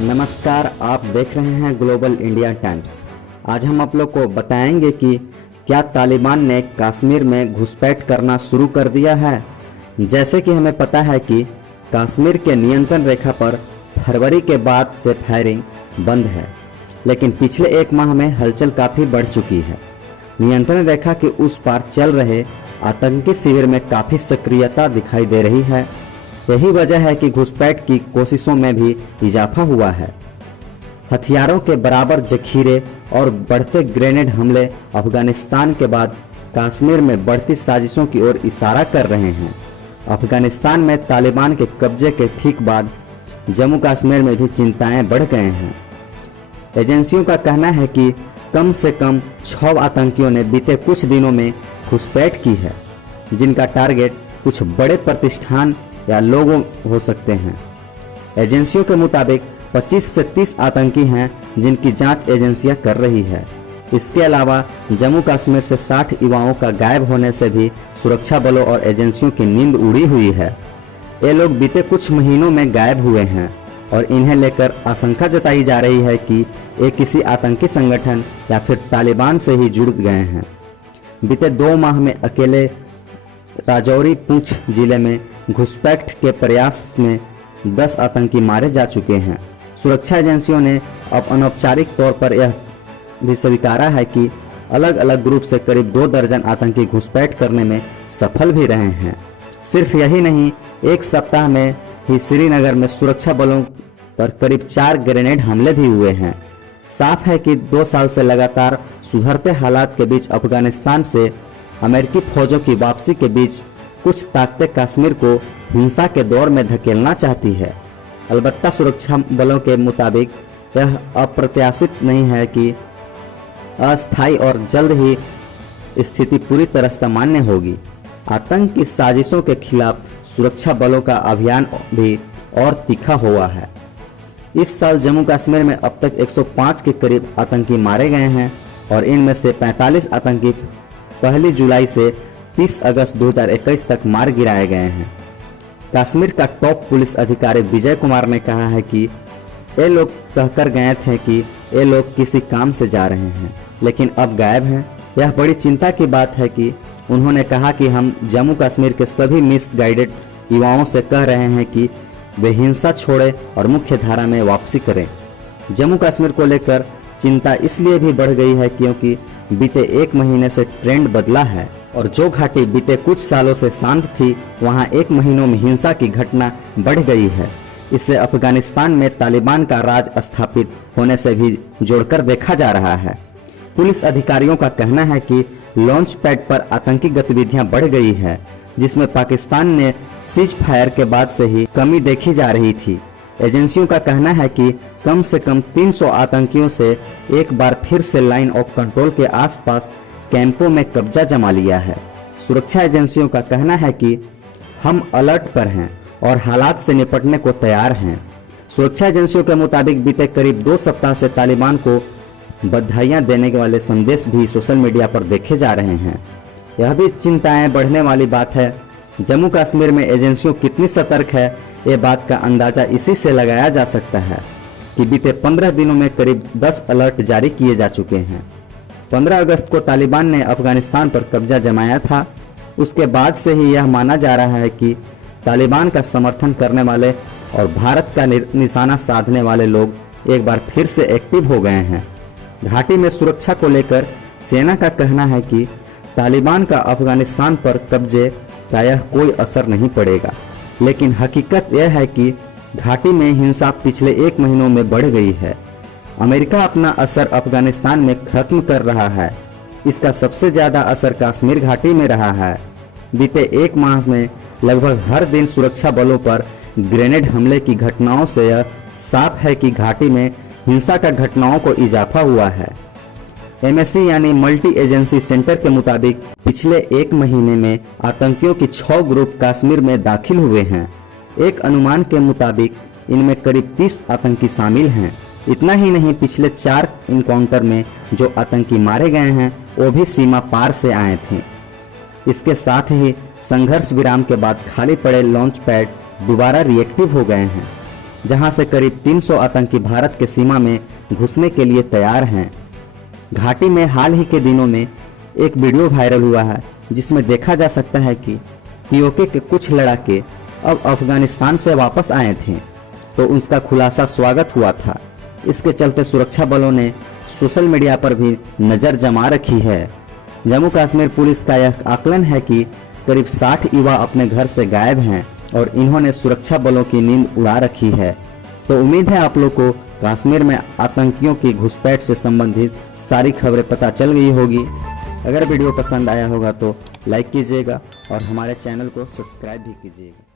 नमस्कार, आप देख रहे हैं ग्लोबल इंडिया टाइम्स। आज हम आप लोग को बताएंगे कि क्या तालिबान ने कश्मीर में घुसपैठ करना शुरू कर दिया है। जैसे कि हमें पता है कि कश्मीर के नियंत्रण रेखा पर फरवरी के बाद से फायरिंग बंद है, लेकिन पिछले एक माह में हलचल काफ़ी बढ़ चुकी है। नियंत्रण रेखा के उस पार चल रहे आतंकी शिविर में काफ़ी सक्रियता दिखाई दे रही है। यही वजह है कि घुसपैठ की कोशिशों में भी इजाफा हुआ है। हथियारों के बराबर जखीरे और बढ़ते ग्रेनेड हमले अफगानिस्तान के बाद कश्मीर में बढ़ती साजिशों की ओर इशारा कर रहे हैं। अफगानिस्तान में तालिबान के कब्जे के ठीक बाद जम्मू कश्मीर में भी चिंताएं बढ़ गए हैं। एजेंसियों का कहना है कि कम से कम 6 आतंकियों ने बीते कुछ दिनों में घुसपैठ की है, जिनका टारगेट कुछ बड़े प्रतिष्ठान या लोगों हो सकते हैं। एजेंसियों के मुताबिक 25 से 30 आतंकी हैं, जिनकी जांच एजेंसियां कर रही है। इसके अलावा जम्मू कश्मीर से 60 युवाओं का गायब होने से भी सुरक्षा बलों और एजेंसियों की नींद उड़ी हुई है। ये लोग बीते कुछ महीनों में गायब हुए हैं और इन्हें लेकर आशंका जताई जा रही है कि ये किसी आतंकी संगठन या फिर तालिबान से ही जुड़ गए हैं। बीते 2 माह में अकेले राजौरी पुंछ जिले में घुसपैठ के प्रयास में 10 आतंकी मारे जा चुके हैं। सुरक्षा एजेंसियों ने अब अनौपचारिक तौर पर यह भी स्वीकारा है कि अलग अलग ग्रुप से करीब 2 दर्जन आतंकी घुसपैठ करने में सफल भी रहे हैं। सिर्फ यही नहीं, एक सप्ताह में ही श्रीनगर में सुरक्षा बलों पर करीब 4 ग्रेनेड हमले भी हुए हैं। साफ है कि 2 साल से लगातार सुधरते हालात के बीच अफगानिस्तान से अमेरिकी फौजों की वापसी के बीच कुछ ताकतें कश्मीर को हिंसा के दौर में धकेलना चाहती है। अलबत्ता सुरक्षा बलों के मुताबिक यह अप्रत्याशित नहीं है कि अस्थायी और जल्द ही स्थिति पूरी तरह सामान्य होगी। आतंक की साजिशों के खिलाफ सुरक्षा बलों का अभियान भी और तीखा हुआ है। इस साल जम्मू कश्मीर में अब तक 105 के करीब आतंकी मारे गए हैं और इनमें से 45 आतंकी 1 जुलाई से 30 अगस्त 2021 तक मार गिराए गए हैं। कश्मीर का टॉप पुलिस अधिकारी विजय कुमार ने कहा है कि ये लोग कहकर गए थे कि ये लोग किसी काम से जा रहे हैं, लेकिन अब गायब हैं। यह बड़ी चिंता की बात है कि उन्होंने कहा कि हम जम्मू कश्मीर के सभी मिसगाइडेड युवाओं से कह रहे हैं कि वे हिंसा छोड़े और मुख्य धारा में वापसी करें। जम्मू कश्मीर को लेकर चिंता इसलिए भी बढ़ गई है क्योंकि बीते 1 महीने से ट्रेंड बदला है और जो घाटी बीते कुछ सालों से शांत थी, वहां 1 महीनों में हिंसा की घटना बढ़ गई है। इससे अफगानिस्तान में तालिबान का राज स्थापित होने से भी जोड़कर देखा जा रहा है। पुलिस अधिकारियों का कहना है कि लॉन्च पैड पर आतंकी गतिविधियां बढ़ गई है, जिसमें पाकिस्तान ने सीज फायर के बाद से ही कमी देखी जा रही थी। एजेंसियों का कहना है कि कम से कम 300 आतंकियों से एक बार फिर से लाइन ऑफ कंट्रोल के आसपास कैंपों में कब्जा जमा लिया है। सुरक्षा एजेंसियों का कहना है कि हम अलर्ट पर हैं और हालात से निपटने को तैयार हैं। सुरक्षा एजेंसियों के मुताबिक बीते करीब 2 सप्ताह से तालिबान को बधाइयां देने वाले संदेश भी सोशल मीडिया पर देखे जा रहे हैं। यह भी चिंताएं बढ़ने वाली बात है। जम्मू कश्मीर में एजेंसियों कितनी सतर्क है, ये बात का अंदाजा इसी से लगाया जा सकता है कि बीते 15 दिनों में करीब 10 अलर्ट जारी किए जा चुके हैं। 15 अगस्त को तालिबान ने अफगानिस्तान पर कब्जा जमाया था। उसके बाद से ही यह माना जा रहा है कि तालिबान का समर्थन करने वाले और भारत का निशाना साधने वाले लोग एक बार फिर से एक्टिव हो गए हैं। घाटी में सुरक्षा को लेकर सेना का कहना है कि तालिबान का अफगानिस्तान पर कब्जे का यह कोई असर नहीं पड़ेगा, लेकिन हकीकत यह है कि घाटी में हिंसा पिछले 1 महीनों में बढ़ गई है। अमेरिका अपना असर अफगानिस्तान में खत्म कर रहा है। इसका सबसे ज़्यादा असर कश्मीर घाटी में रहा है। बीते 1 माह में लगभग हर दिन सुरक्षा बलों पर ग्रेनेड हमले की घटनाओं से यह साफ है कि घाटी में हिंसा का घटनाओं को इजाफा हुआ है। MSC यानी मल्टी एजेंसी सेंटर के मुताबिक पिछले 1 महीने में आतंकियों की 6 ग्रुप कश्मीर में दाखिल हुए हैं। एक अनुमान के मुताबिक इनमें करीब 30 आतंकी शामिल हैं। इतना ही नहीं, पिछले 4 इनकाउंटर में जो आतंकी मारे गए हैं वो भी सीमा पार से आए थे। इसके साथ ही संघर्ष विराम के बाद खाली पड़े लॉन्च पैड दोबारा रिएक्टिव हो गए हैं। जहां से करीब 300 आतंकी भारत के सीमा में घुसने के लिए तैयार हैं। घाटी में हाल ही के दिनों में एक वीडियो वायरल हुआ है जिसमें देखा जा सकता है कि पीओके के कुछ लड़ाके अब अफगानिस्तान से वापस आए थे तो उसका खुलासा स्वागत हुआ था। इसके चलते सुरक्षा बलों ने सोशल मीडिया पर भी नज़र जमा रखी है। जम्मू कश्मीर पुलिस का यह आकलन है कि करीब 60 युवा अपने घर से गायब हैं और इन्होंने सुरक्षा बलों की नींद उड़ा रखी है। तो उम्मीद है आप लोग को कश्मीर में आतंकियों की घुसपैठ से संबंधित सारी खबरें पता चल गई होगी। अगर वीडियो पसंद आया होगा तो लाइक कीजिएगा और हमारे चैनल को सब्सक्राइब भी कीजिएगा।